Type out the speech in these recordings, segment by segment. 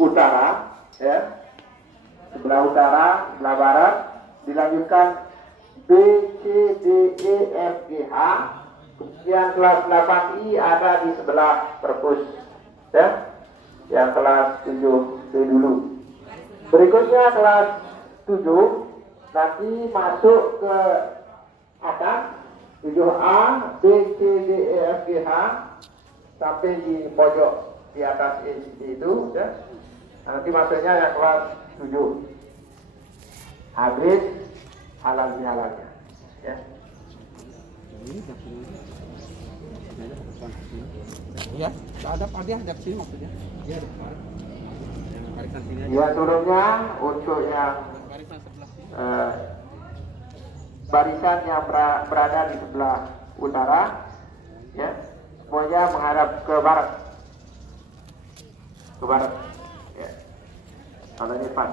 utara, ya, sebelah utara, sebelah barat, dilanjutkan B, C, D, E, F, G, H. Kemudian kelas 8I ada di sebelah perpus, ya, yang kelas 7D dulu. Berikutnya kelas 7 nanti masuk ke atas 7A, B, C, D, E, F, G, H sampai di pojok di atas itu, ya. Nanti masuknya yang kelas 7. Habis halal bihalalnya, ya. Ya, ada sini maksudnya. Iya, Ya, turunnya untuk yang barisan yang berada di sebelah utara, ya, semuanya menghadap ke barat, ya. Kalau ini pas.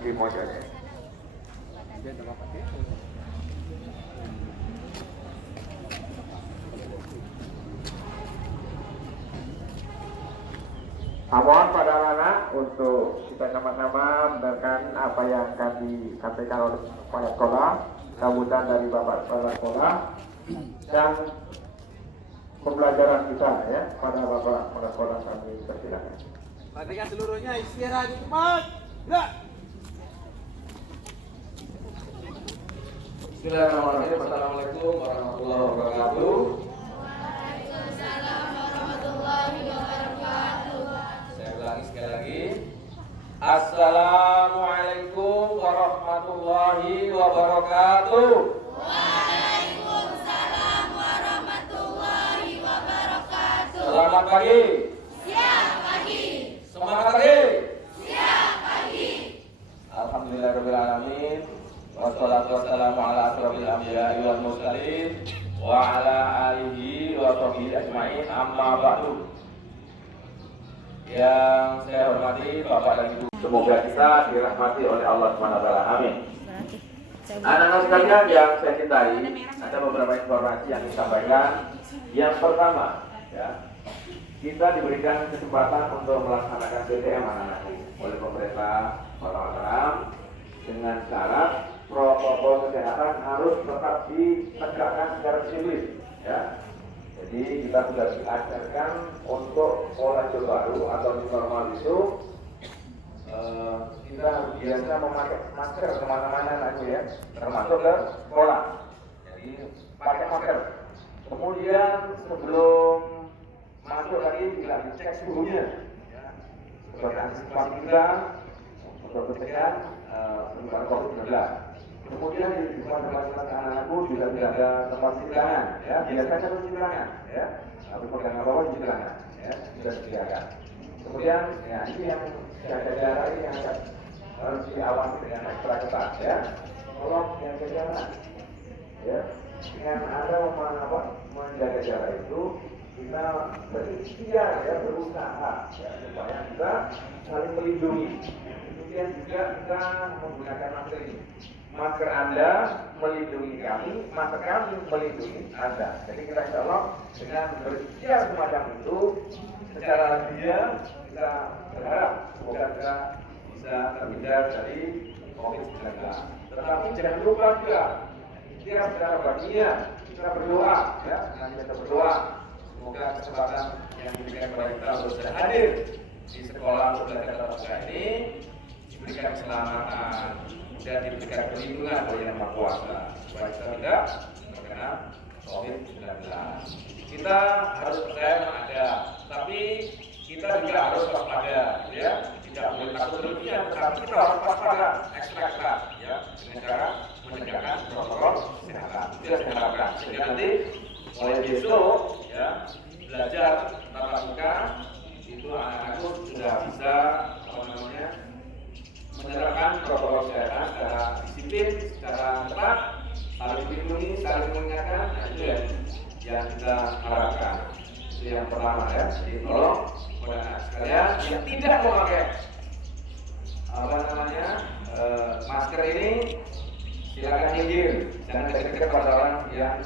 Di modelnya. Mohon pada anak untuk kita sama-sama mendengarkan apa yang akan disampaikan oleh kepala sekolah, sambutan dari Bapak Kepala Sekolah dan pembelajaran kita, ya, pada Bapak Kepala Sekolah kami persilakan. Perhatikan seluruhnya, istirahat cepat. Gerak. Bismillahirrahmanirrahim. Assalamualaikum warahmatullahi wabarakatuh. Waalaikumsalam warahmatullahi wabarakatuh. Saya ulangi sekali lagi. Assalamualaikum warahmatullahi wabarakatuh. Waalaikumsalam warahmatullahi wabarakatuh. Selamat pagi. Siap pagi. Semangat pagi. Siap pagi. Alhamdulillahirabbil alamin. Wassalatu wassalamu ala asrofil anbiya'i wal mursalin wa ala alihi wa sahbihi ajma'in, amma ba'du. Yang saya hormati Bapak dan Ibu, semoga kita dirahmati oleh Allah SWT. Amin. Anak-anak sekalian yang saya cintai, ada beberapa informasi yang disampaikan. Yang pertama, ya, kita diberikan kesempatan untuk melaksanakan PTM anak-anak oleh pemerintah Kota Mataram dengan syarat protokol kesehatan harus tetap ditegakkan secara disiplin, ya. Jadi kita sudah diajarkan untuk pola hidup baru atau new normal itu kita harus biasa memakai masker kemana-mana nanti, ya, termasuk ke sekolah. Jadi pakai masker. Kemudian sebelum masuk lagi tidak dicek suhunya, ya, sebagai antisipasi kita untuk mencegah penyebaran COVID-19. Kemudian di tempat-tempat anak-anakku juga tidak ada tempat cuci tangan, ya, biasanya harus cuci tangan, ya, tapi pegang apa-apa cuci tangan, ya, sudah disediakan. Kemudian, ya, ini yang jaga jarak ini yang harus diawasi dengan ekstra ketat, ya. Tolong yang jaga jarak, ya, dengan ada menjaga jarak itu kita berikhtiar, ya, berusaha, ya, supaya kita saling melindungi. Kemudian juga kita menggunakan masker ini. Masker Anda melindungi kami, masker kami melindungi Anda. Jadi kita insya Allah dengan berikhtiar semacam itu, secara dia kita berharap semoga kita bisa terhindar dari COVID-19. Tetapi jangan lupa juga ikhtiar secara bagian, kita berdoa, ya, dengan kita berdoa semoga kesempatan yang diberikan kepada kita untuk bisa hadir di sekolah untuk belajar tatap muka ini diberikan keselamatan dan diberikan perlindungan oleh Yang Maha Kuasa supaya kita tidak terkena COVID-19. Kita harus percaya memang ada, tapi kita juga harus waspada, ya. Tidak boleh takut berlebihan, tetapi kita harus waspada ekstra, ya, dengan cara menegakkan protokol kesehatan. Itu yang saya harapkan. Sehingga nanti mulai besok, ya, belajar tatap muka itu anak-anakku sudah bisa menerapkan protokol kesehatan secara disiplin, secara ketat, saling melindungi, saling mengingatkan. Nah, itu yang kita harapkan. Itu yang pertama, ya. Jadi tolong kepada anak sekalian yang tidak memakai masker ini silakan minggir, jangan dekat-dekat pada orang yang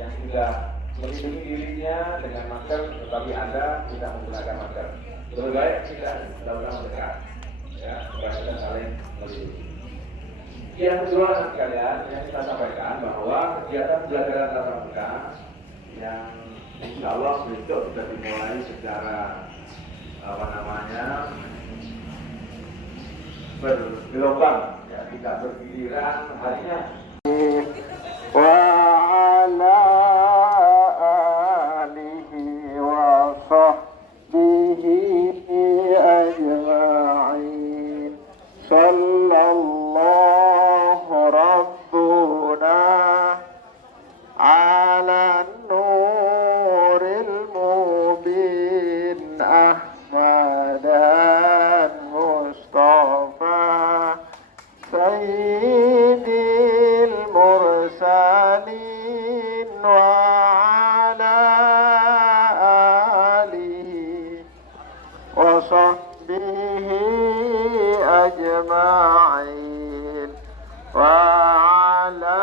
yang sudah melindungi dirinya dengan masker, tetapi Anda tidak menggunakan masker. Lebih baik tidak usah mendekat, ya, supaya kita saling melindungi. Yang kedua sekalian, yang kita sampaikan bahwa kegiatan pembelajaran tatap muka yang insya Allah besok sudah dimulai secara bergelombang, ya, tidak bergiliran harinya. وعلى آله وصحبه أجمعين صلى الله ربنا على النور المبين أحمد المصطفى سيد المرسلين وعلى آله وصحبه أجمعين وعلى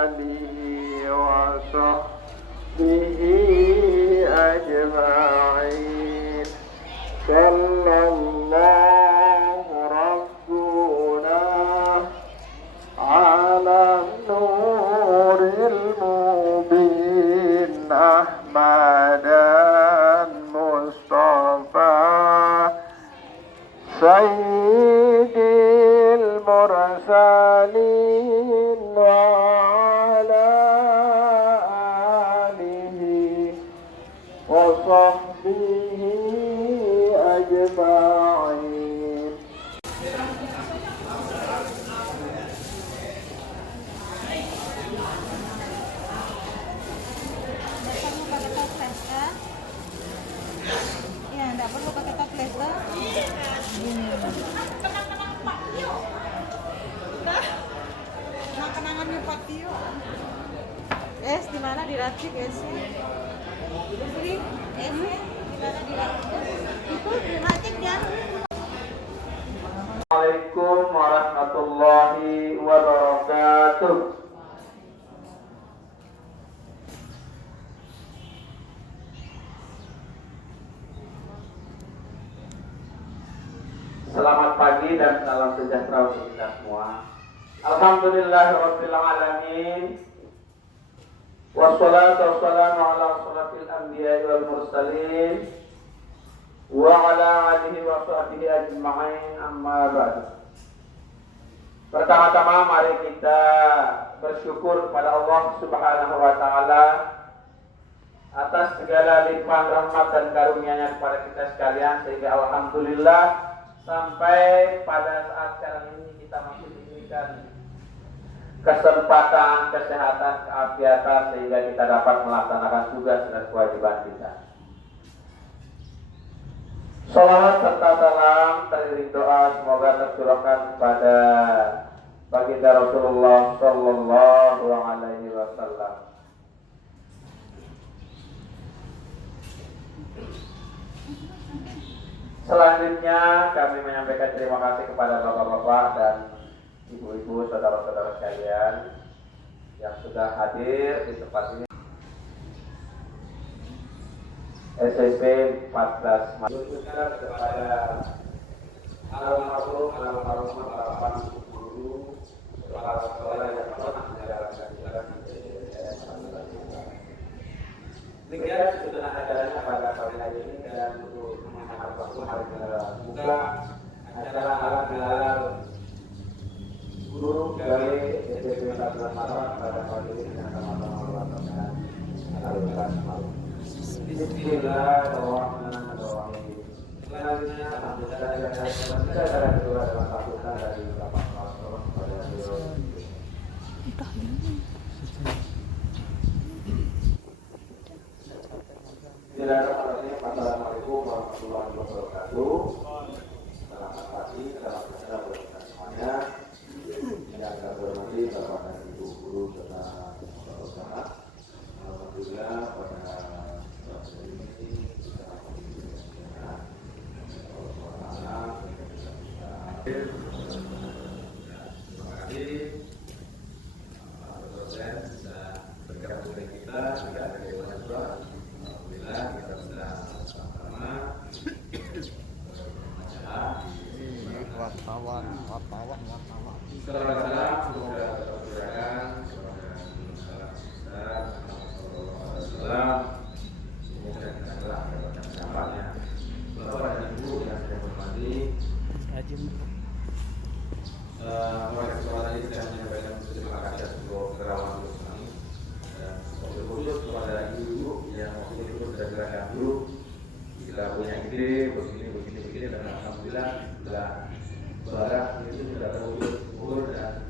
آله وصحبه أجمعين صلى الله ربنا على النور المبين أحمد المصطفى سيد المرسلين وعلى آله وصحبه أجمعين. Ya, enggak perlu pakai toples lah. Kenangannya Pak Tio. Di mana diracik esnya? Esnya di mana diracik? Itu diracik ya. Assalamualaikum warahmatullahi wabarakatuh. Selamat pagi dan salam sejahtera untuk kita semua. Alhamdulillahirabbil alamin. Wassalatu wassalamu ala asyrafil anbiya'i wal mursalin wa ala alihi wa sahbihi ajma'in, amma ba'd. Pertama-tama mari kita bersyukur kepada Allah Subhanahu wa taala atas segala limpahan rahmat dan karunia-Nya kepada kita sekalian, sehingga alhamdulillah sampai pada saat sekarang ini kita masih diberikan kesempatan, kesehatan, keafiatan, sehingga kita dapat melaksanakan tugas dan kewajiban kita. Salawat serta salam teriring doa semoga tercurahkan kepada baginda Rasulullah Sallallahu Alaihi Wasallam. Selanjutnya kami menyampaikan terima kasih kepada bapak-bapak dan ibu-ibu, saudara-saudara sekalian yang sudah hadir di tempat ini. SMP 14 Majukan kepada almarhum para guru, kepala sekolah yang pernah menjalankan jalan demikian sudah acaranya pada sore hari ini, dan untuk mengangkat waktu hari buka acara halal guru dari SMP 14 Malang pada pagi ini dengan sama-sama melaksanakan alhamdulillah malam. Bismillahirrahmanirrahim. Selanjutnya alhamdulillah kita akan kedua adalah sambutan dari Bapak Pastor pada Assalamualaikum warahmatullahi wabarakatuh. Selamat pagi, selamat sejahtera buat kita semuanya. Yang saya hormati Bapak dan Ibu guru serta saudara. Alhamdulillah pada saat ini kita Terima kasih. Dosen bisa bergabung dengan kita, tidak ada kewajiban juga. Alhamdulillah kita bisa sama-sama membaca wartawan. salam semoga tercurahkan salam semoga kita telah mendapatkan dampaknya. Bapak dan Ibu yang saya hormati, pada kesempatan ini saya menyampaikan terima kasih atas kerawan untuk kami dan khusus kepada ibu-ibu yang waktu itu sudah gerakan dulu kita punya ide begini dan alhamdulillah sudah barat itu sudah terwujud umur dan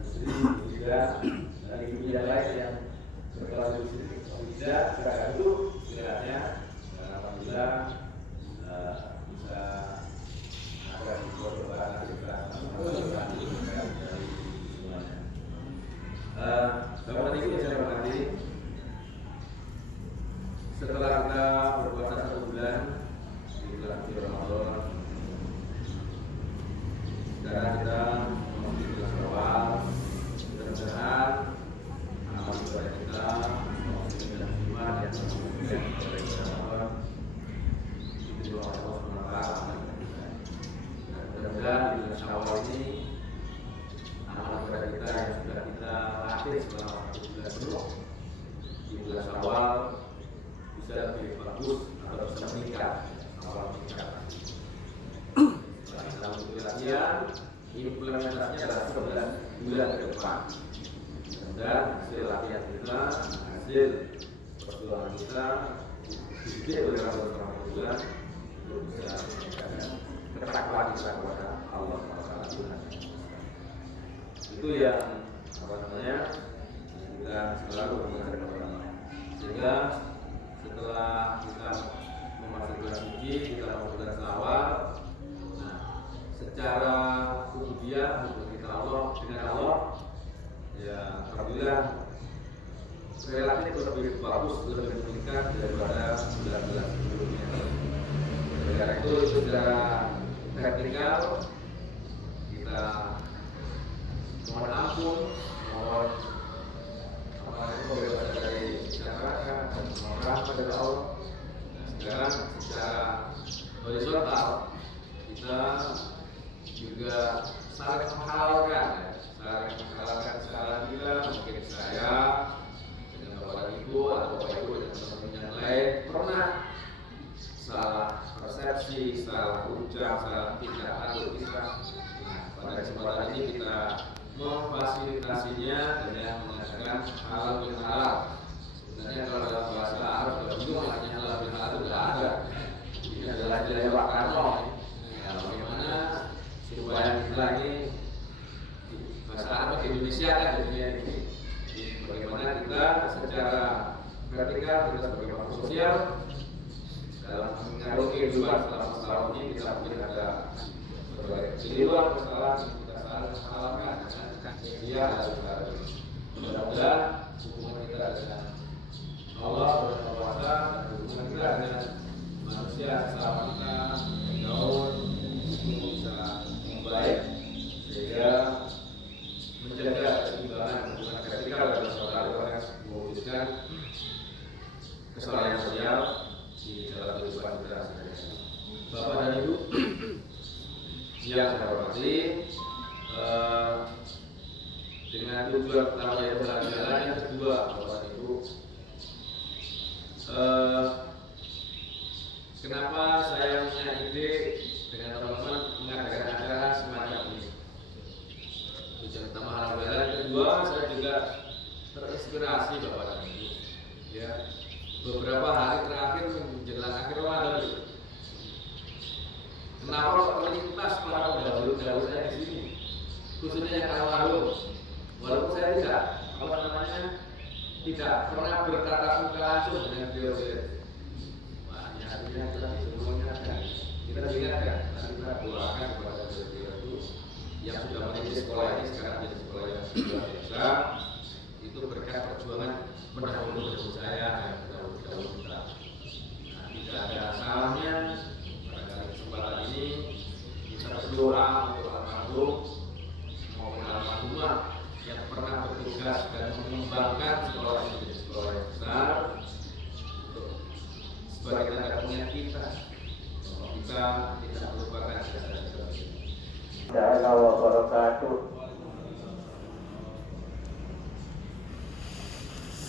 juga dan ibu yang lain yang berkelanjut tidak gerakan dulu kiranya dan alhamdulillah bisa ada di perubahan kita Bapak Ibu yang saya hormati, setelah kita berpuasa 1 bulan di bulan suci Ramadan, sekarang kita memasuki bulan Syawal. Mudah-mudahan amal ibadah kita memasuki bulan iman yang kemudian dari Ramadan itu doa Allah SWT. Mudah-mudahan di bulan Syawal ini amal ibadah kita yang sudah kita latih selama 1 bulan penuh di bulan Syawal bisa lebih bagus atau bisa meningkat awal meningkat. Setelah kita mengikuti latihan, implementasinya adalah 11 bulan ke depan. Dan hasil latihan kita, hasil perjuangan kita dididik oleh Rasulullah SAW untuk bisa meningkatkan ketakwaan kita kepada Allah SWT. Itu yang kita selalu mengajarkan orang lain. Sehingga setelah kita memasuki bulan suci, kita masuk bulan Syawal, nah, secara ubudiyah hubungan kita Allah dengan Allah, ya alhamdulillah relatif lebih bagus, lebih meningkat daripada bulan-bulan sebelumnya. Karena itu secara vertikal kita mohon ampun, mohon kebebasan dari masyarakat dan mohon rahmat dari Allah. Sekarang secara horizontal kita juga saling menghalalkan kesalahan kita. Mungkin saya dengan bapak ibu atau bapak ibu dengan teman-teman yang lain pernah salah persepsi, salah ucap, salah tindakan untuk kita. Pada kesempatan ini kita memfasilitasinya dengan mengatakan halal bin halal. Sebenarnya kalau dalam bahasa Arab kalau bingung artinya halal bin halal itu tidak ada. Ini adalah jaya Pak Karno. Ya, bagaimana supaya kita ini bahasa Arab di Indonesia kan dunia ini. Bagaimana kita secara vertikal kita sebagai makhluk sosial dalam mengarungi kehidupan selama setahun ini kita mungkin ada berbagai keliruan kesalahan kita salah halalkan dia adalah mudah-mudahan hubungan kita dengan Allah berkuasa dan hubungan kita dengan manusia sesama kita jauh bisa membaik sehingga menjaga keseimbangan hubungan vertikal dan saudara mewujudkan kesalahan sosial di dalam kehidupan kita. Bapak dan Ibu yang saya hormati, dengan tujuan pertama yaitu jalan-jalan, yang kedua Bapak dan Ibu, kenapa saya punya ide dengan teman-teman mengadakan acara semacam ini? Tujuan pertama halal bihalal, yang kedua saya juga terinspirasi Bapak dan Ibu. Ya, beberapa hari terakhir menjelang akhir Ramadan itu, kenapa terlintas para pendahulu saya di sini, khususnya yang almarhum, walaupun saya tidak pernah bertatap muka langsung dengan beliau. Artinya kita semuanya kita ingatkan, kita doakan kepada beliau itu yang sudah menjadi sekolah ini sekarang menjadi sekolah yang luar biasa. Itu berkat perjuangan pendahulu saya dan pendahulu kita. Nah, tidak ada salahnya pada kesempatan ini kita berdoa untuk almarhum maupun almarhumah yang pernah bertugas dan mengembangkan sekolah ini menjadi sekolah yang besar sebagai tanda pengingat kita bahwa kita tidak melupakan jasa-jasa ini. Assalamualaikum wabarakatuh.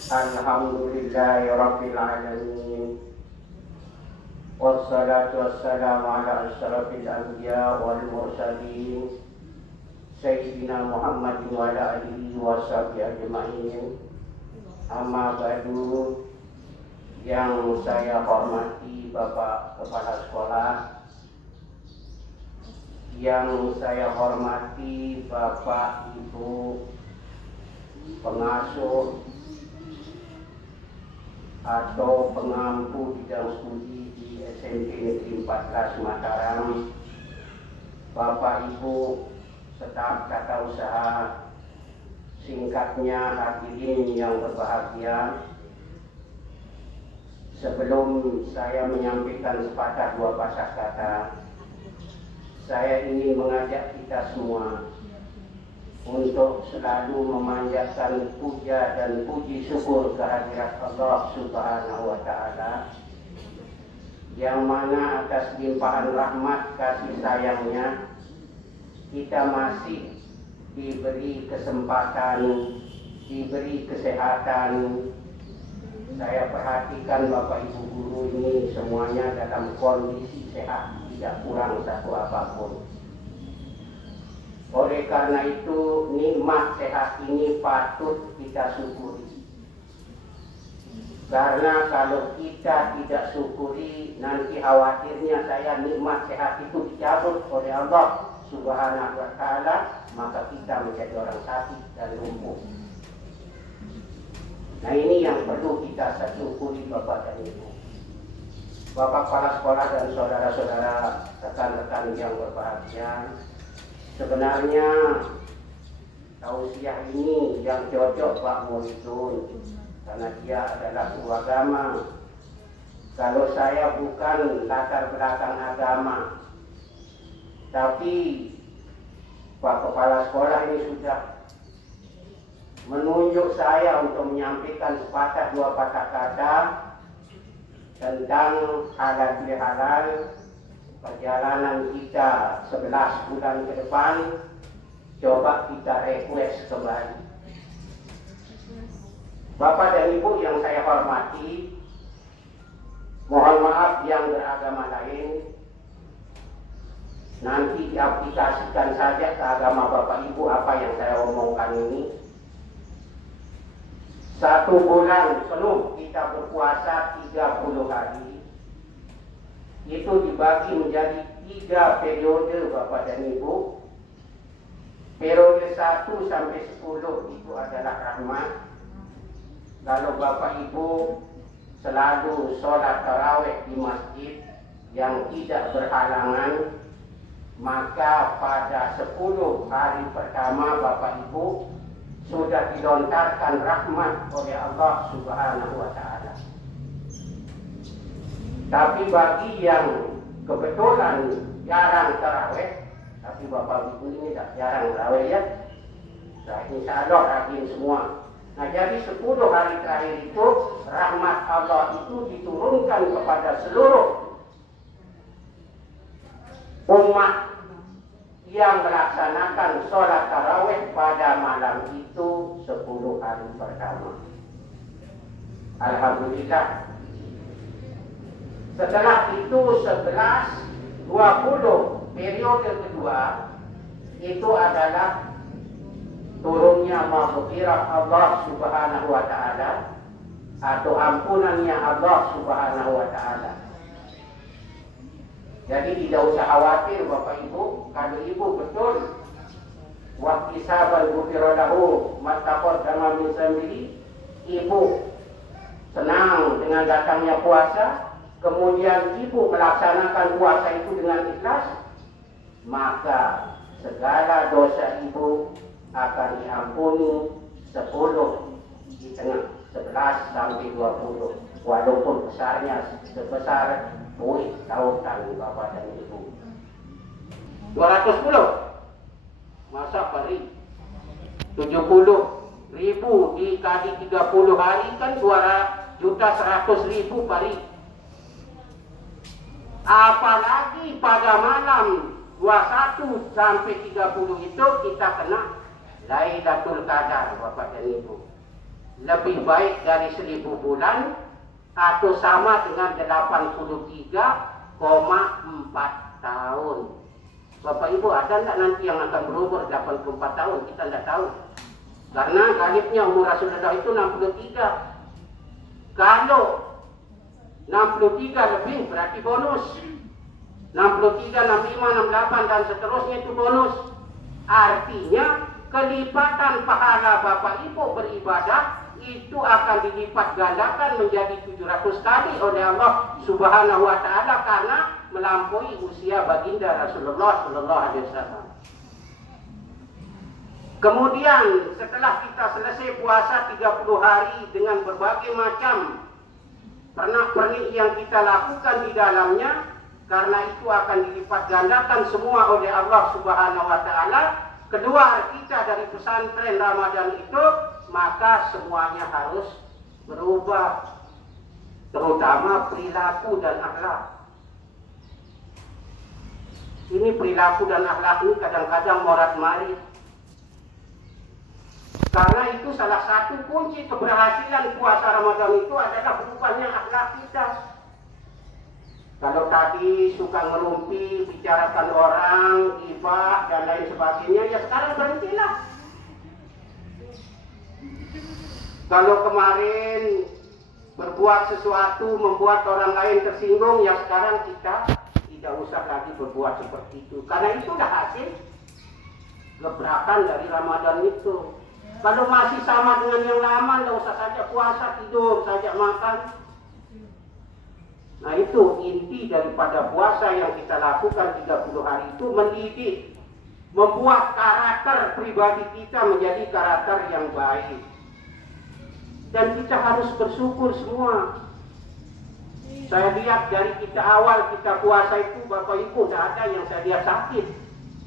Alhamdulillahirabbil alamin. Wassalatu wassalamu ala asyrafil anbiya wal mursalin Sayyidina Muhammadin wa ala alihi wa sahbihi ajma'in. Amma ba'du. Yang saya hormati Bapak Kepala Sekolah, yang saya hormati Bapak Ibu pengasuh atau pengampu bidang studi di SMP Negeri 14 Mataram, Bapak Ibu staf tata usaha, singkatnya hadirin yang berbahagia. Sebelum saya menyampaikan sepatah dua patah kata, saya ingin mengajak kita semua untuk selalu memanjatkan puja dan puji syukur kehadirat Allah Subhanahu wa Ta'ala, yang mana atas limpahan rahmat kasih sayangnya kita masih diberi kesempatan, diberi kesehatan. Saya perhatikan Bapak Ibu guru ini semuanya dalam kondisi sehat, tidak kurang satu apapun. Oleh karena itu, nikmat sehat ini patut kita syukuri. Karena kalau kita tidak syukuri, nanti khawatirnya saya nikmat sehat itu dicabut oleh Allah Subhanahu wa Ta'ala, maka kita menjadi orang sakit dan lumpuh. Nah, ini yang perlu kita syukuri Bapak dan Ibu. Bapak Kepala Sekolah dan saudara-saudara, rekan-rekan yang berbahagia, sebenarnya tausiah ini yang cocok Pak Muhyiddin, karena dia adalah guru agama. Kalau saya bukan latar belakang agama, tapi Pak Kepala Sekolah ini sudah menunjuk saya untuk menyampaikan sepatah dua patah kata tentang halal bihalal perjalanan kita 11 bulan ke depan. Coba kita request kembali. Bapak dan Ibu yang saya hormati, mohon maaf yang beragama lain, nanti diaplikasikan saja ke agama Bapak Ibu apa yang saya omongkan ini. 1 bulan penuh kita berpuasa 30 hari. Itu dibagi menjadi 3 periode Bapak dan Ibu. Periode 1 sampai 10 itu adalah rahmat. Kalau Bapak Ibu selalu sholat tarawih di masjid yang tidak berhalangan, maka pada 10 hari pertama Bapak Ibu sudah dilontarkan rahmat oleh Allah Subhanahu wa Ta'ala. Tapi bagi yang kebetulan jarang tarawih, tapi Bapak Ibu ini tak jarang tarawih ya, nah, insya Allah rajin semua. Nah, jadi 10 hari terakhir itu rahmat Allah itu diturunkan kepada seluruh umat yang melaksanakan sholat tarawih pada malam itu 10 hari pertama. Alhamdulillah. Setelah itu 11, 20 periode kedua itu adalah turunnya maghfirah Allah Subhanahu wa Ta'ala atau ampunannya Allah Subhanahu wa Ta'ala. Jadi tidak usah khawatir Bapak Ibu, kalau Ibu betul waktu sahabat gufiradahu mataqaddama min zambi, Ibu senang dengan datangnya puasa, kemudian Ibu melaksanakan puasa itu dengan ikhlas, maka segala dosa Ibu akan diampuni 10 di tengah 11 sampai 20, walaupun besarnya sebesar buih lautan Bapak dan Ibu. 210 Masa peri 70.000 dikali 30 hari kan 2.100.000 pari. Apalagi pada malam 21 sampai 30 itu kita kena Lailatul Qadar, Bapak dan Ibu. Lebih baik dari 1000 bulan atau sama dengan 83,4 tahun. Bapak Ibu, ada enggak nanti yang akan berumur 84 tahun? Kita tidak tahu. Karena galibnya umur Rasulullah itu 63. Kalau 63 lebih berarti bonus. 63, 65, 68 dan seterusnya itu bonus. Artinya kelipatan pahala Bapak Ibu beribadah itu akan dilipat gandakan menjadi 700 kali oleh Allah Subhanahu wa taala karena melampaui usia baginda Rasulullah sallallahu alaihi wasallam. Kemudian setelah kita selesai puasa 30 hari dengan berbagai macam pernak-pernik yang kita lakukan di dalamnya, karena itu akan dilipat gandakan semua oleh Allah Subhanahu wa taala. Keluar kita dari pesantren Ramadan itu, maka semuanya harus berubah, terutama perilaku dan akhlak. Ini perilaku dan akhlak ini kadang-kadang morat-marit. Karena itu salah satu kunci keberhasilan puasa Ramadan itu adalah berubahnya akhlak kita. Kalau tadi suka ngerumpi, bicarakan orang, ghibah dan lain sebagainya, ya sekarang berhentilah. Kalau kemarin berbuat sesuatu membuat orang lain tersinggung, ya sekarang kita tidak usah lagi berbuat seperti itu. Karena itu dah hasil gebrakan dari Ramadan itu. Kalau masih sama dengan yang lama, tidak usah saja puasa, tidur saja, makan. Nah itu inti daripada puasa yang kita lakukan 30 hari itu, mendidik, membuat karakter pribadi kita menjadi karakter yang baik. Dan kita harus bersyukur semua. Saya lihat dari kita awal kita puasa itu, Bapak Ibu, tidak ada yang saya lihat sakit.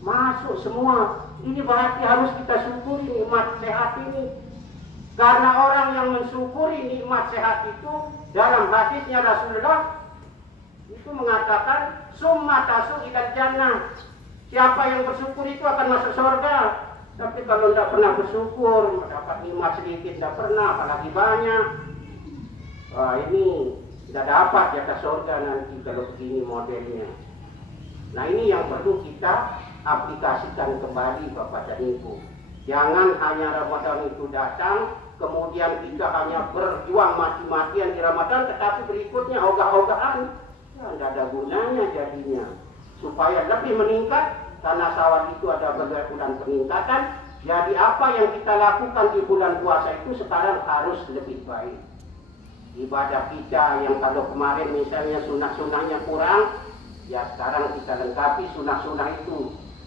Masuk semua. Ini berarti harus kita syukuri nikmat sehat ini. Karena orang yang mensyukuri nikmat sehat itu, dalam hadisnya Rasulullah itu mengatakan summa tasu ilal jannah. Siapa yang bersyukur itu akan masuk surga. Tapi kalau tidak pernah bersyukur, mendapat nikmat sedikit tidak pernah, apalagi banyak. Wah, ini tidak dapat jatah surga nanti kalau begini modelnya. Nah ini yang perlu kita aplikasikan kembali Bapak dan Ibu. Jangan hanya Ramadan itu datang, kemudian kita hanya berjuang mati-matian di Ramadan, tetapi berikutnya ogah-ogahan. Tidak ada gunanya jadinya. Supaya lebih meningkat, karena syawal itu ada bulan peningkatan. Jadi apa yang kita lakukan di bulan puasa itu sekarang harus lebih baik. Ibadah kita yang kalau kemarin misalnya sunah-sunahnya kurang, ya sekarang kita lengkapi sunah-sunah itu.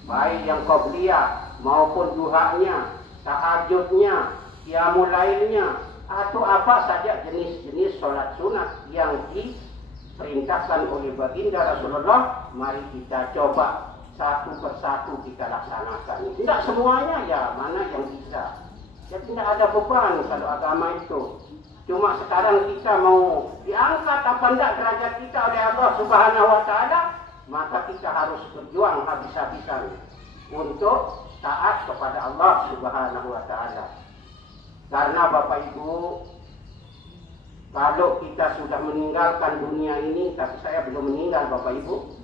Baik yang qobliyah maupun duhanya, tahajudnya, qiyamul lailnya, atau apa saja jenis-jenis sholat sunat yang diperintahkan oleh baginda Rasulullah, mari kita coba satu persatu kita laksanakan. Tidak semuanya, ya mana yang bisa. Ya tidak ada beban kalau agama itu. Cuma sekarang kita mau diangkat apa enggak derajat kita oleh Allah Subhanahu wa taala, maka kita harus berjuang habis-habisan untuk taat kepada Allah Subhanahu wa taala. Karena Bapak Ibu, kalau kita sudah meninggalkan dunia ini, tapi saya belum meninggal Bapak Ibu,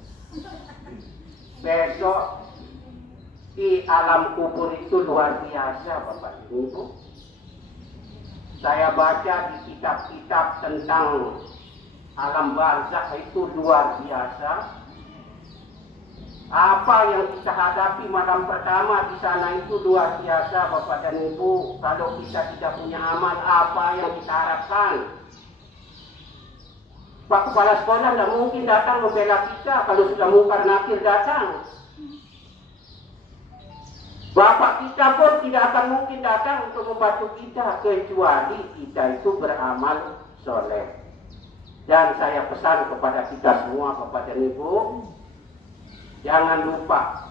besok di alam kubur itu luar biasa Bapak Ibu. Saya baca di kitab-kitab tentang alam barzakh itu luar biasa. Apa yang kita hadapi malam pertama di sana itu luar biasa Bapak dan Ibu. Kalau kita tidak punya amal, apa yang kita harapkan? Pak Kepala Sekolah tidak mungkin datang membela kita kalau sudah mungkar nakir datang. Bapak kita pun tidak akan mungkin datang untuk membantu kita kecuali kita itu beramal soleh. Dan saya pesan kepada kita semua Bapak dan Ibu, jangan lupa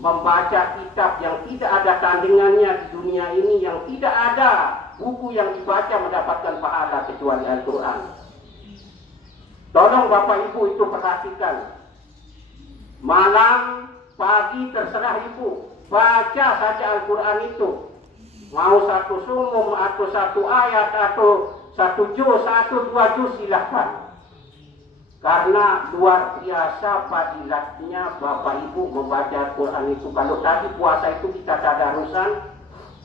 membaca kitab yang tidak ada tandingannya di dunia ini, yang tidak ada buku yang dibaca mendapatkan pahala kecuali Al-Quran. Tolong Bapak Ibu itu perhatikan. Malam, pagi terserah Ibu, baca saja Al-Quran itu. Mau satu sumum atau satu ayat atau satu juz, satu dua juz silahkan. Karena luar biasa fadilatnya Bapak Ibu membaca Al-Quran itu. Kalau tadi puasa itu kita tadarusan,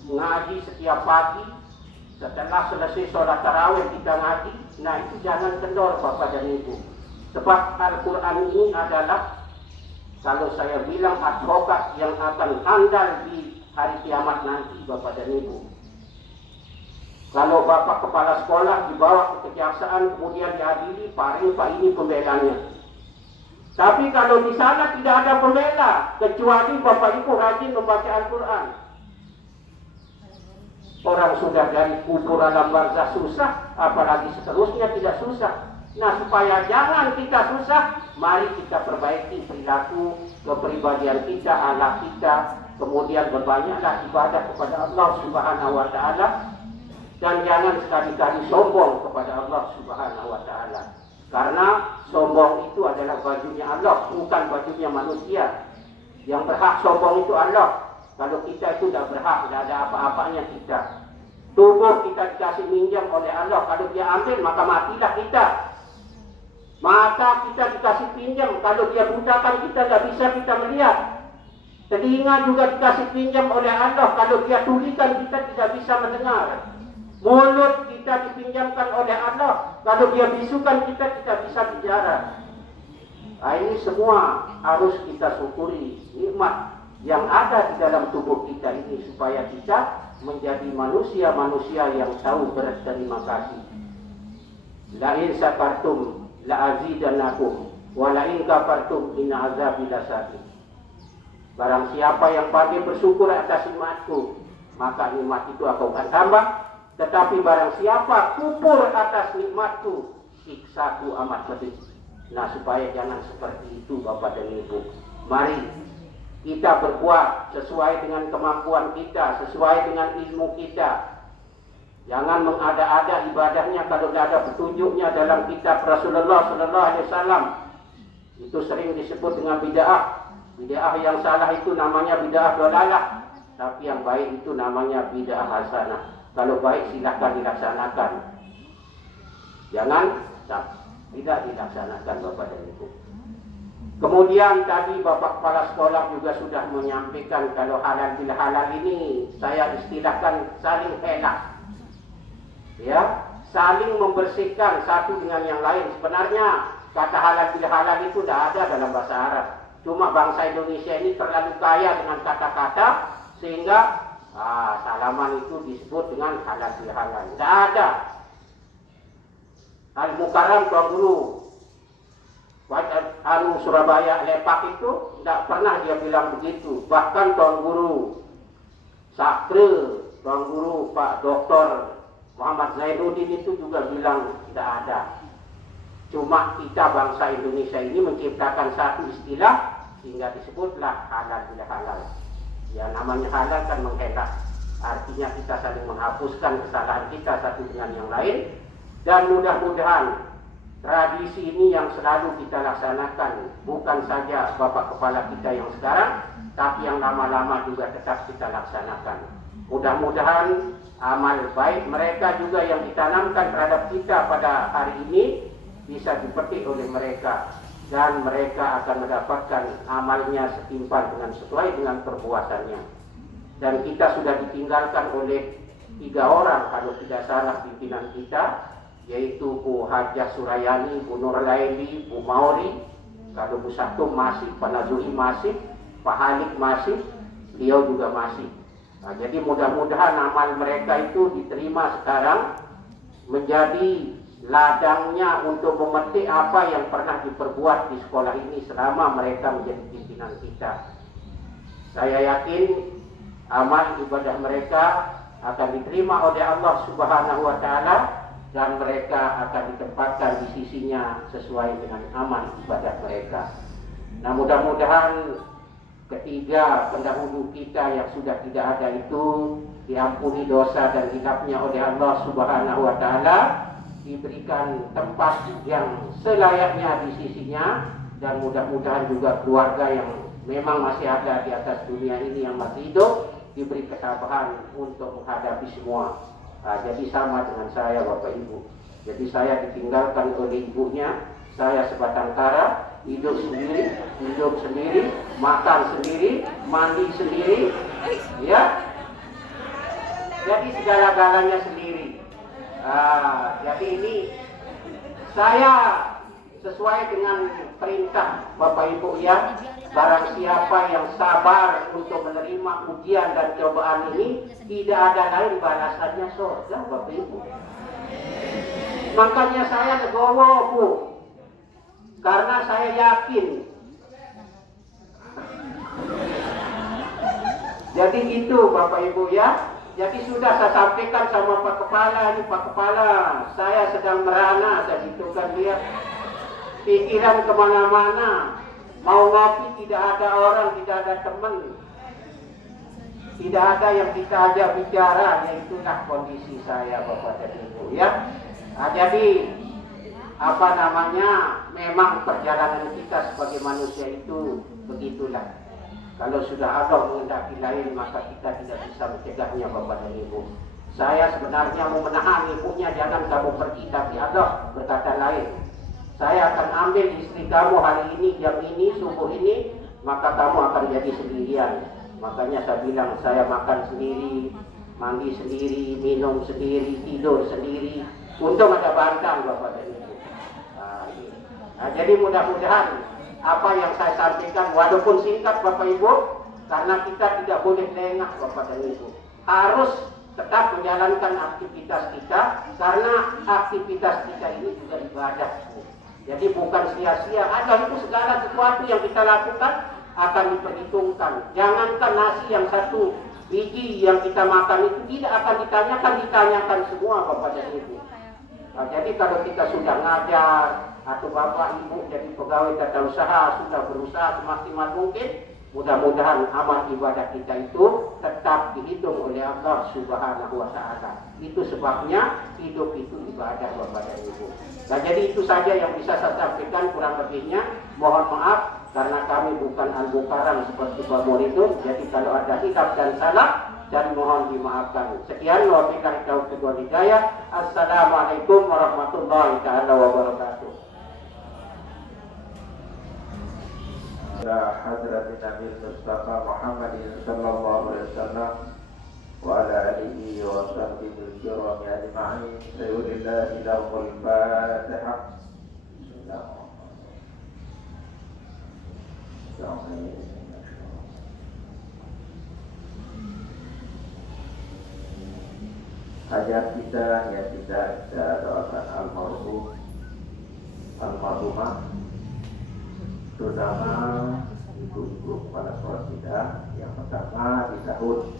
ngaji setiap pagi, setelah selesai sholat tarawih kita ngaji. Nah itu jangan kendor Bapak dan Ibu. Sebab Al-Quran ini adalah, kalau saya bilang, advokat yang akan andal di hari kiamat nanti Bapak dan Ibu. Kalau Bapak kepala sekolah dibawa ke kejaksaan kemudian diadili, paling Pak ini pembelanya. Tapi kalau di sana tidak ada pembela kecuali Bapak Ibu rajin membaca Al-Quran. Orang sudah dari kubur alam barzah susah, apalagi seterusnya tidak susah. Nah supaya jangan kita susah, mari kita perbaiki perilaku, kepribadian kita, akhlak kita, kemudian berbanyaklah ibadah kepada Allah Subhanahu wa Ta'ala. Dan jangan sekali-kali sombong kepada Allah Subhanahu wa Ta'ala. Karena sombong itu adalah bajunya Allah, bukan bajunya manusia. Yang berhak sombong itu Allah. Kalau kita itu tidak berhak, tidak ada apa-apanya kita. Tubuh kita dikasih minjam oleh Allah, kalau dia ambil maka matilah kita. Mata kita dikasih pinjam, kalau dia butakan kita tidak bisa kita melihat. Telinga juga dikasih pinjam oleh Allah, kalau dia tulikan kita tidak bisa mendengar. Mulut kita dipinjamkan oleh Allah, kalau dia bisukan kita tidak bisa bicara. Nah, ini semua harus kita syukuri nikmat yang ada di dalam tubuh kita ini, supaya kita menjadi manusia-manusia yang tahu berterima kasih. La in syakartum la azidannakum wa la in kafartum inna azabi lasyadid. Barang siapa yang pandai bersyukur atas nikmatku, maka nikmat itu aku akan tambah. Tetapi barang siapa kufur atas nikmatku, siksaku amat pedih. Nah supaya jangan seperti itu Bapak dan Ibu. Mari kita berbuat sesuai dengan kemampuan kita, sesuai dengan ilmu kita. Jangan mengada-ada ibadahnya kalau tidak ada petunjuknya dalam kitab Rasulullah Sallallahu Alaihi Wasallam. Itu sering disebut dengan bid'ah. Bid'ah yang salah itu namanya bid'ah dhalalah, tapi yang baik itu namanya bid'ah hasanah. Kalau baik silahkan dilaksanakan. Jangan tidak dilaksanakan Bapak dan Ibu. Kemudian tadi Bapak Kepala Sekolah juga sudah menyampaikan kalau halal bil halal ini saya istilahkan saling enak. Ya, saling membersihkan satu dengan yang lain. Sebenarnya kata halal bil halal itu tidak ada dalam bahasa Arab. Cuma bangsa Indonesia ini terlalu kaya dengan kata-kata sehingga salaman itu disebut dengan halal bil halal. Tidak ada. Al-Mukarram Tuan Guru Surabaya Lepak itu tidak pernah dia bilang begitu. Bahkan Tuan Guru Sakre, Tuan Guru Pak Dr. Muhammad Zainuddin itu juga bilang tidak ada. Cuma kita bangsa Indonesia ini menciptakan satu istilah sehingga disebutlah halal bil halal. Ya namanya halal kan menghelat. Artinya kita saling menghapuskan kesalahan kita satu dengan yang lain. Dan mudah-mudahan tradisi ini yang selalu kita laksanakan, bukan saja Bapak Kepala kita yang sekarang, tapi yang lama-lama juga tetap kita laksanakan. Mudah-mudahan amal baik mereka juga yang ditanamkan terhadap kita pada hari ini bisa dipetik oleh mereka. Dan mereka akan mendapatkan amalnya setimpal dengan sesuai dengan perbuatannya. Dan kita sudah ditinggalkan oleh 3 orang kalau tidak salah pimpinan kita, yaitu Bu Hajah Surayani, Bu Nur Laili, Bu Mauri. Kalau Bu Satum masih, Pak Nazuri masih, Pak Halik masih, beliau juga masih. Nah, jadi mudah-mudahan amal mereka itu diterima sekarang menjadi ladangnya untuk memetik apa yang pernah diperbuat di sekolah ini selama mereka menjadi pimpinan kita. Saya yakin amal ibadah mereka akan diterima oleh Allah Subhanahu wa Ta'ala dan mereka akan ditempatkan di sisinya sesuai dengan amal ibadah mereka. Nah mudah-mudahan ketiga pendahulu kita yang sudah tidak ada itu diampuni dosa dan hilafnya oleh Allah Subhanahu wa taala, diberikan tempat yang selayaknya di sisinya, dan mudah-mudahan juga keluarga yang memang masih ada di atas dunia ini yang masih hidup diberi ketabahan untuk menghadapi semua. Jadi sama dengan saya Bapak Ibu. Jadi saya ditinggalkan oleh ibunya, saya sebatang kara, hidup sendiri, makan sendiri, mandi sendiri, ya. Jadi segala-galanya sendiri. Jadi ini saya sesuai dengan perintah Bapak Ibu ya, barang siapa yang sabar untuk menerima ujian dan cobaan ini, tidak ada lain balasannya surga Bapak Ibu. Makanya saya legowo Bu, karena saya yakin. Jadi gitu Bapak Ibu ya. Jadi sudah saya sampaikan sama Pak Kepala, ini Pak Kepala, saya sedang merana, saya gitu kan dia. Pikiran kemana-mana, mau ngopi tidak ada orang, tidak ada teman, tidak ada yang kita ajak bicara, ya itulah kondisi saya Bapak dan Ibu ya. Jadi apa namanya, memang perjalanan kita sebagai manusia itu begitulah. Kalau sudah Allah menghendaki lain, maka kita tidak bisa mencegahnya Bapak dan Ibu. Saya sebenarnya mau menahan ibunya, jangan kamu pergi, tapi Allah berkata lain. Saya akan ambil istri kamu hari ini, jam ini, subuh ini, maka kamu akan jadi sendirian. Makanya saya bilang, saya makan sendiri, mandi sendiri, minum sendiri, tidur sendiri. Untung ada bantang Bapak dan Ibu. Jadi mudah-mudahan apa yang saya sampaikan, walaupun singkat Bapak Ibu, karena kita tidak boleh lengah Bapak dan Ibu, harus tetap menjalankan aktivitas kita, karena aktivitas kita ini juga ibadah. Jadi bukan sia-sia, ada itu segala sesuatu yang kita lakukan akan diperhitungkan. Jangankan nasi yang satu biji yang kita makan itu tidak akan ditanyakan semua Bapak dan Ibu. Jadi kalau kita sudah ngajar, atau Bapak Ibu jadi pegawai tata usaha sudah berusaha semaksimal mungkin, mudah-mudahan amal ibadah kita itu tetap dihitung oleh Allah Subhanahu wa taala. Itu sebabnya hidup itu ibadah Bapak dan Ibu. Nah, jadi itu saja yang bisa saya sampaikan, kurang lebihnya mohon maaf karena kami bukan al-mukarram seperti Pak Muridun. Jadi kalau ada hilaf dan salah, dan mohon dimaafkan. Sekian, wabillahi taufiq wal hidayah. Assalamualaikum warahmatullahi taala wabarakatuh. Hadratin Nabi Mustafa Muhammadin sallallahu alaihi wasallam wa ala alihi wa sahbihi al-kiram ajma'in. Sayyidillah ilahul Fatihah. Hajat kita yang kita doakan almarhumah, terutama ibu-ibu kepala sekolah kita. Yang pertama di tahun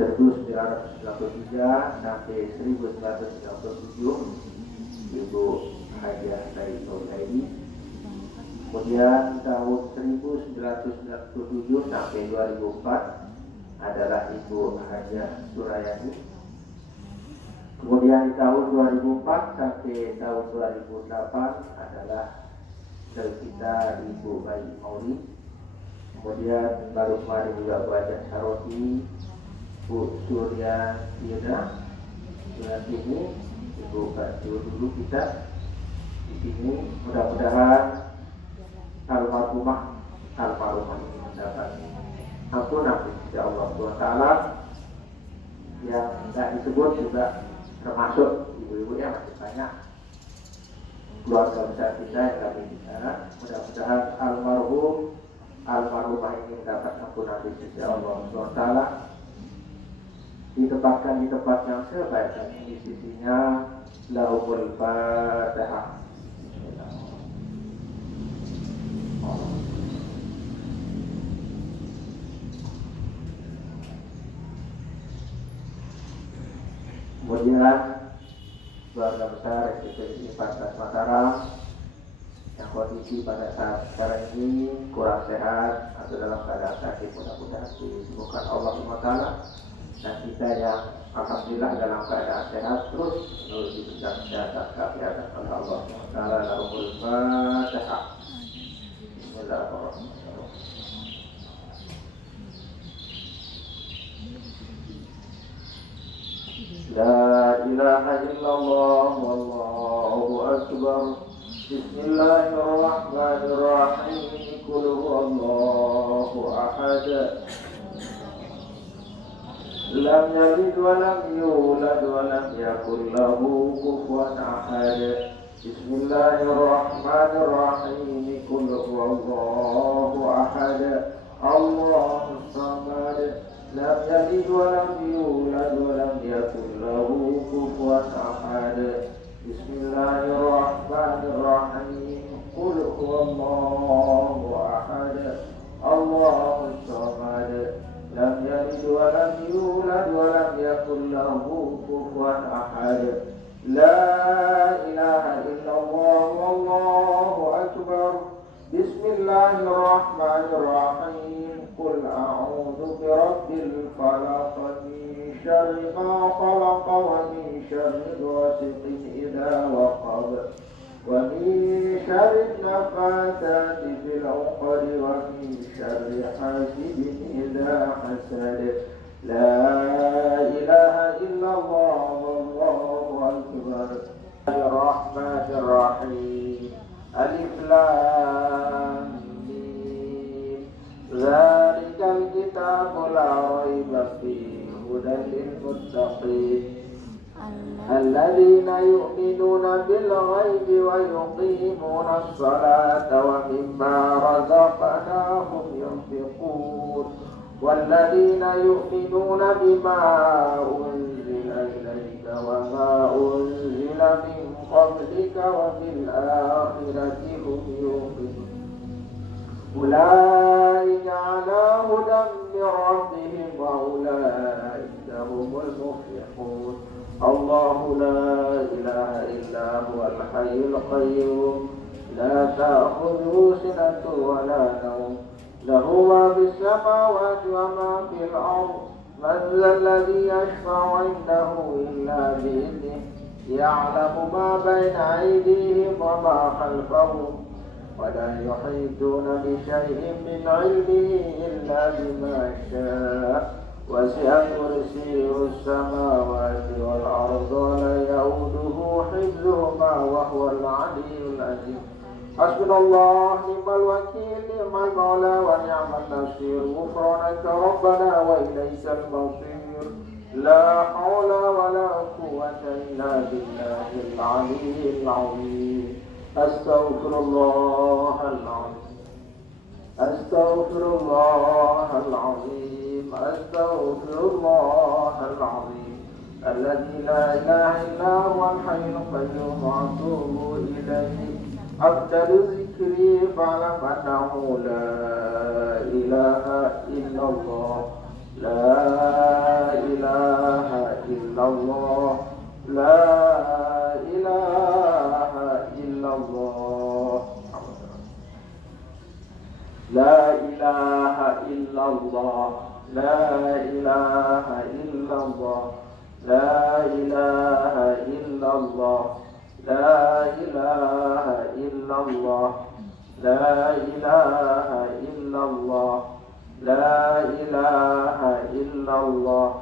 1993 sampai 1997 Ibu Hajah Said Nurhaidi. Kemudian tahun 1997 sampai 2004 adalah Ibu Hajah Surayani. Kemudian di tahun 2004 sampai tahun 2008 adalah kita Ibu Bayi Mauli. Kemudian baru kemarin juga Bu Hajah Saroti, Bu Surya Yuna, ini Ibu Kasih dulu kita di sini. Mudah-mudahan almarhumah ini mendapat ampunan insya Allah SWT. Yang tidak disebut juga termasuk ibu-ibu yang masih banyak keluarga besar kita yang kami bicara. Mudah-mudahan almarhumah ini mendapat ampunan di sisi Allah SWT, ditempatkan di tempat yang sebaik-baiknya di sisinya. Lahumul Fatihah. Kemudian keluarga besar STPI 14 Mataram yang kondisi pada saat sekarang ini kurang sehat atau dalam keadaan sakit, mudah-mudahan disembuhkan Allah SWT, dan kita yang alhamdulillah dalam keadaan sehat terus menurut diberikan kesehatan kegiatan oleh Allah SWT. Lahumul Fatihah. Bismillahirrahmanirrahim. La ilaha illallah wallahu akbar. Bismillahirrahmanirrahim. Qul huwallahu ahad. Lam yalid wa lam yulad wa lam yakul lahu kufuwan ahad. Bismillahirrahmanirrahim. Qul huwallahu ahad. Allahus samad. Lam yalid wa lam yulad wa lam yakul lahu kufuwan ahad. Bismillahirrahmanirrahim. Qul huwallahu ahad. Allahus samad. Lam yalid wa lam yulad wa lam yakul lahu kufuwan ahad. La ilaha illallah wallahu akbar. Bismillahirrahmanirrahim. Qul a'udzu birabbil falaq, min syarri ma khalaq, wa min syarri ghasiqin idza waqab, wa min syarri nafathati fil 'uqad, wa min syarri hasidin idza hasad. La ilaha illallah wallahu akbar. Bismillahirrahmanirrahim. Alif lam mim. Zalikal kitabu la raiba fihi hudan lil muttaqin. الذين يؤمنون بالغيب ويقيمون الصلاة ومما رزقناهم ينفقون والذين يؤمنون بما أنزل إليك وما أنزل من قبلك وبالآخرة هم يوقنون أولئك على هدى من ربهم وأولئك هم المفلحون. الله لا إله إلا هو الحي القيوم لا تأخذه سنة ولا نوم له ما في السماوات وما في الأرض. من ذا الذي يشفع عنده إلا بإذنه يعلم ما بين أيديهم وما خلفهم ولا يحيطون بشيء من علمه إلا بما شاء. وسع كرسيه السماوات والأرض ولا يؤوده حفظهما وهو العلي العظيم. حسبنا الله نعم الوكيل نعم المولى ونعم النصير. غفرانك ربنا وإليك المصير. لا حول ولا قوة إلا بالله العلي العظيم. أستغفر الله العظيم. أستغفر الله العظيم. أستغفر الله العظيم الذي لا إله إلا هو الحي القيوم وأتوب إليه. أفضل ذكري فاعلم أنه لا إله إلا الله. لا إله إلا الله. لا إله إلا الله. لا إله إلا الله. لا إله إلا الله. لا إله إلا الله. لا إله إلا الله. لا إله إلا الله. لا إله إلا الله.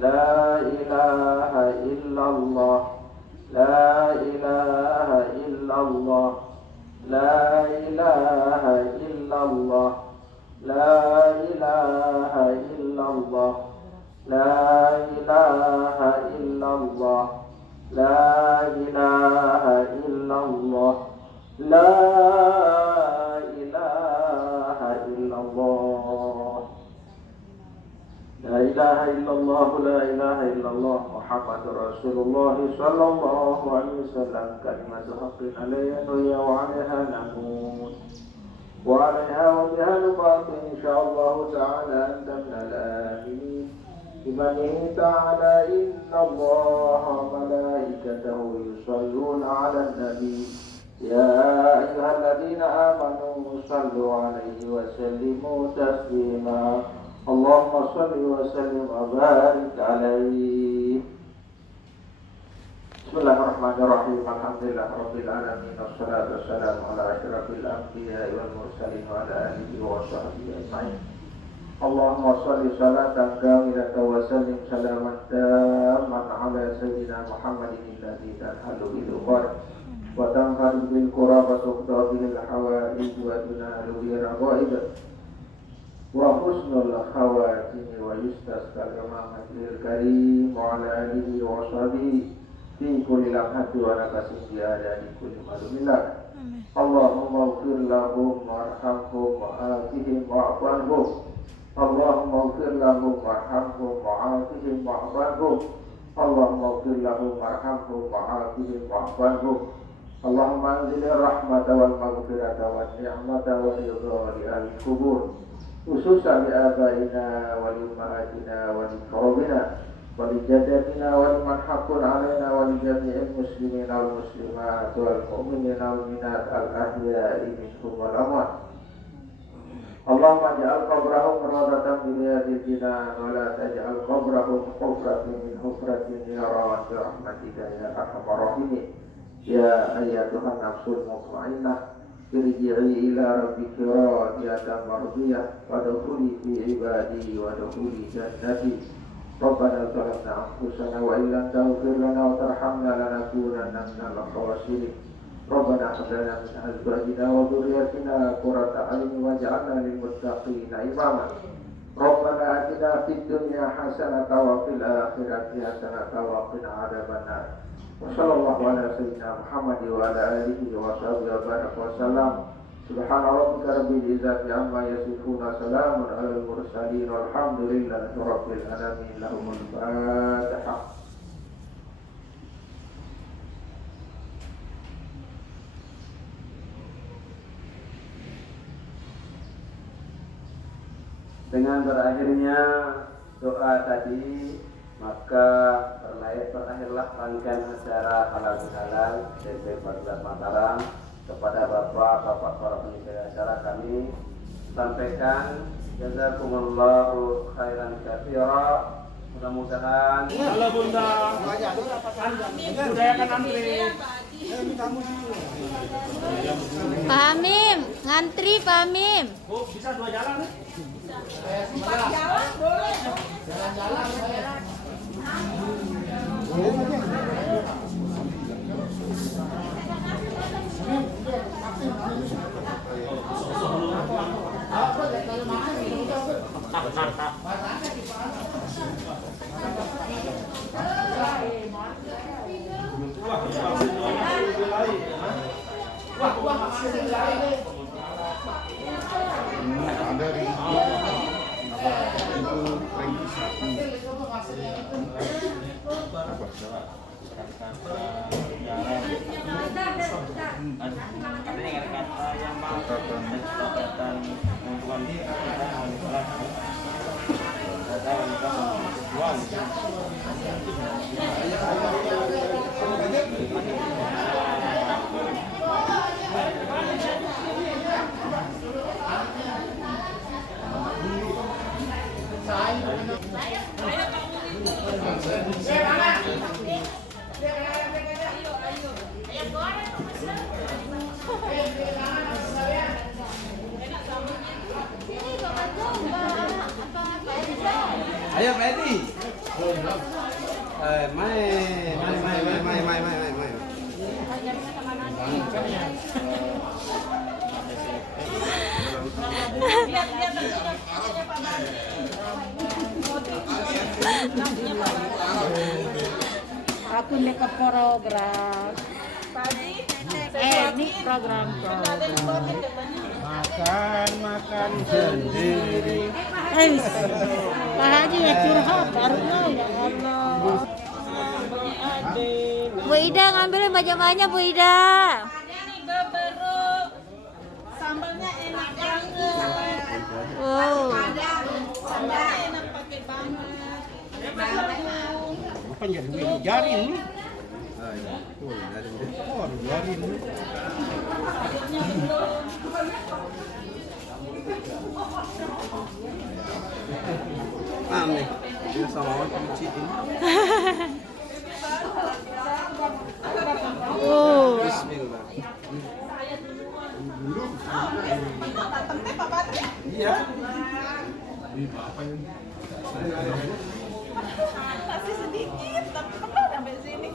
لا إله إلا الله. لا إله إلا الله. لا إله إلا الله. لا إله إلا الله. لا إله إلا الله. لا إله إلا الله. لا إله إلا الله. لا إله إلا الله. لا إله إلا الله محمد رسول الله صلى الله عليه وسلم. كلمة حق عليها نحيا وعليها نموت وعليها وبها نباقي إن شاء الله تعالى أنت من الآمنين. بمنه تعالى إن الله وملائكته يصلون على النبي يا أيها الذين آمنوا صلوا عليه وسلموا تسليما اللهم صل وسلم وبارك عليه. Bismillahirrahmanirrahim. Alhamdulillahirabbil alamin wassalatu wassalamu ala asyrafil anbiya'i wal mursalin wa ala alihi wa sahbihi ajma'in. Allahumma shalli salatan kamilatan wa sallim salaman tamman ala sayyidina Muhammadin alladzi tanhalu bil uqad wa tanfaru bil qurba wa tuqda bil hawaij wa tunalu bi raghaib wa husnul khawatim wa yustasqal ghamamatil karim wa ala alihi wa sahbihi fi kulli lamhati wa nafsin bi'adadi kulli malumillah. Allahumma ighfir lahum warhamhum wa'afihim wa'fu anhum. Allahumma ighfir lahum warhamhum wa'afihim wa'fu anhum. Allahumma ighfir lahum warhamhum wa'afihim wa'fu anhum. Allahumma anzilir rahmata wal maghfirata wan ni'mata wa ridha li ahli kubur khususan li abaina wa li ummahatina wa li qarabina ولجدتنا ولمن حق علينا ولجميع المسلمين والمسلمات والمؤمنين والمؤمنات الأحياء منهم والأموات. اللهم اجعل قبرهم روضة من رياض الجنان ولا تجعل قبرهم حفرة من حفرة النيران برحمتك يا أرحم الراحمين. يا أيتها النفس المطمئنة ارجعي إلى ربك راضية مرضية وادخلي في عبادي وادخلي جنتي. ربنا ظلمنا أنفسنا وإن لم تغفر لنا وترحمنا لنكونن من الخاسرين. ربنا هب لنا من أزواجنا وذريتنا قرة أعين واجعلنا للمتقين إماما. ربنا آتنا في الدنيا حسنة وفي الآخرة حسنة وقنا عذاب النار. وصلى الله على سيدنا محمد وعلى آله وصحبه وبارك وسلم. سبحان ربك رب العزة عما يصفون سلام على المرسلين والحمد لله رب العالمين. لهم الفاتحة. Dengan berakhirnya doa tadi, maka berakhirlah rangkaian acara halal bihalal SMP 14 Mataram. Kepada bapak-bapak para panitia acara kami sampaikan jazakumullahu khairan katsira. Mudah-mudahan Halo Bunda. Budayakan antri. Pak Amim, ngantri Pak Amim. Bu, bisa 2 jalan? 4 jalan boleh. Jalan-jalan. Ayo Pedi. Main. Aku nekat program. Ini program. Makan sendiri. Pak Haji ya curhat baru ya Allah. Bu Ida ngambilin banyak-banyak Bu Ida. Sambalnya enak banget. Wow. Sambalnya enak pakai banget. Apa jadi jari ini? Oh, dari dekor, dari ini. Aneh, dia sama orang pencitin. Oh. Bismillah. Iya. Masih sedikit, tapi tebal sampai sini.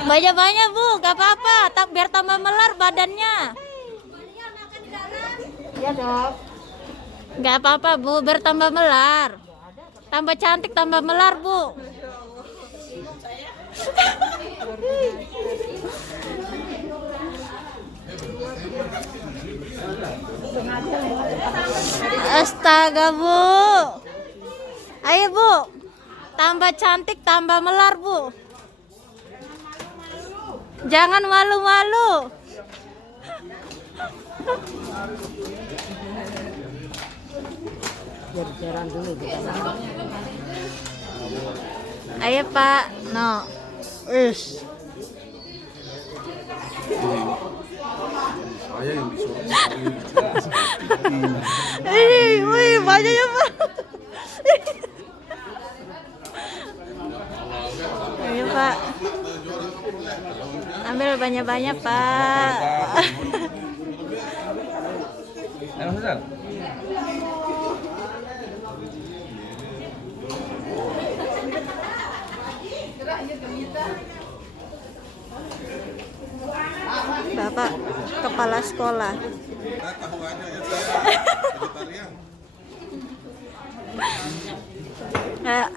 Banyak-banyak Bu, gak apa-apa, biar tambah melar badannya. Iya dong. Gak apa-apa Bu, biar tambah melar. Tambah cantik, tambah melar Bu. Astaga Bu. Ayo Bu, tambah cantik, tambah melar Bu. Jangan malu-malu. Ayo Pak, no. Ish. Saya yang disuruh. Wih, banyak ya Pak. Ayo Pak. Ambil banyak-banyak Pak. Ayo, Hasan. Bapak kepala sekolah.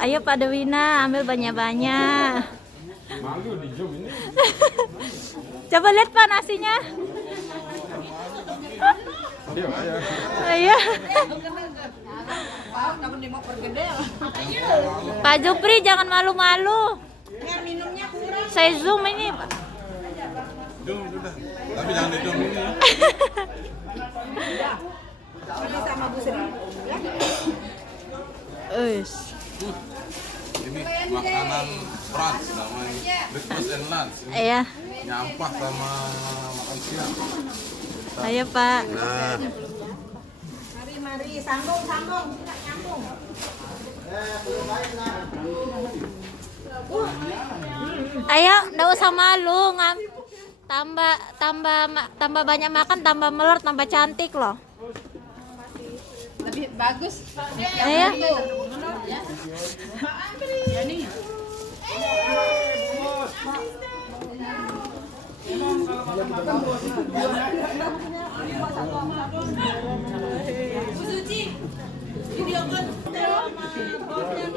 Ayo Pak Dewina, ambil banyak-banyak. Malu di Zoom ini. Coba lihat Pak nasinya. Ayo, ayo. Ayo. Pak Jupri jangan malu-malu. Saya zoom ini Pak. Zoom sudah. Tapi jangan di zoom ini ya. Ini makanan Frans namanya. Breakfast and lunch. Ini Iya. nyampah sama makan siang. Ayo Pak. Nah, Mari, sambung, tidak nyambung. Ayo, nggak usah malu, tambah banyak makan, tambah meler, tambah cantik loh. Lebih bagus. Ayo.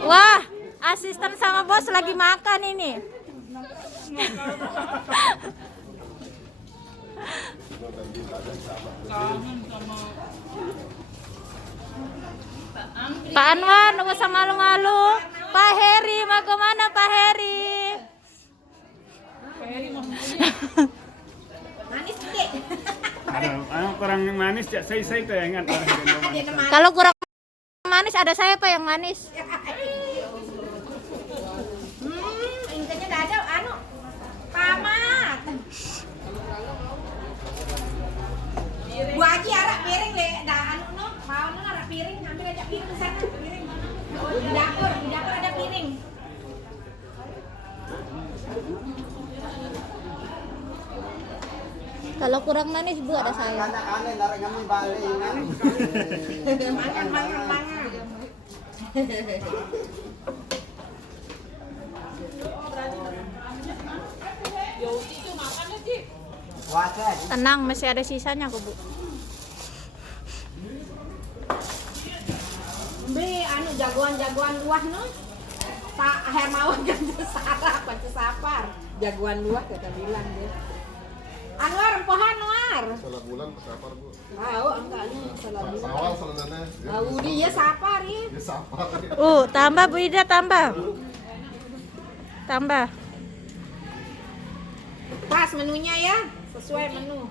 Wah, asisten sama bos lagi makan ini. Pak Anwar, nggak usah malu-malu. Pak Heri, mau kemana Pak Heri? Manis deh. Ada kurang manis ya, saya keingat orang yang manis. Kalau kurang manis ada saya Pak yang manis. Ingkanya enggak ada anu. Pamat. Bu Haji arak piring deh, dah anu no, mau no arak piring, ambil aja piring ke sana, piring. Di dapur ada piring. Kalau kurang manis Bu ada saya. Mangan. Tenang, masih ada sisanya kok Bu. Beli anu jagoan buah no. Hermawan kan Sarah, Panca Sapar. Jagoan luar kata bilang dia. Anwar, empohan Anwar. Salah bulan sapar bu. Tahu enggak lu salah bulan. Sawal sebenarnya. Tahu dia sapar ya. Dia sapar. Tambah Bu Ida, tambah. Tambah. Pas menunya ya, sesuai menu.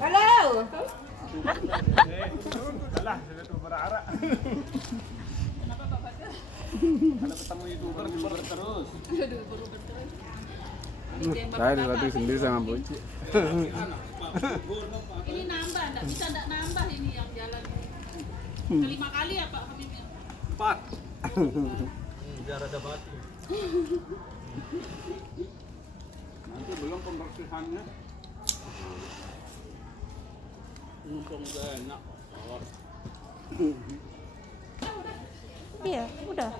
Halo. Alah, sudah tuh berarak. Kalau ketemu YouTuber terus. Saya dilatih sendiri sama Boci. Ini nambah, enggak bisa enggak nambah ini yang jalan. 5 kali ya Pak Habibnya? 4. Biar ada batu. Nanti belum pembersihannya. Mumpung udah enak. Iya, udah.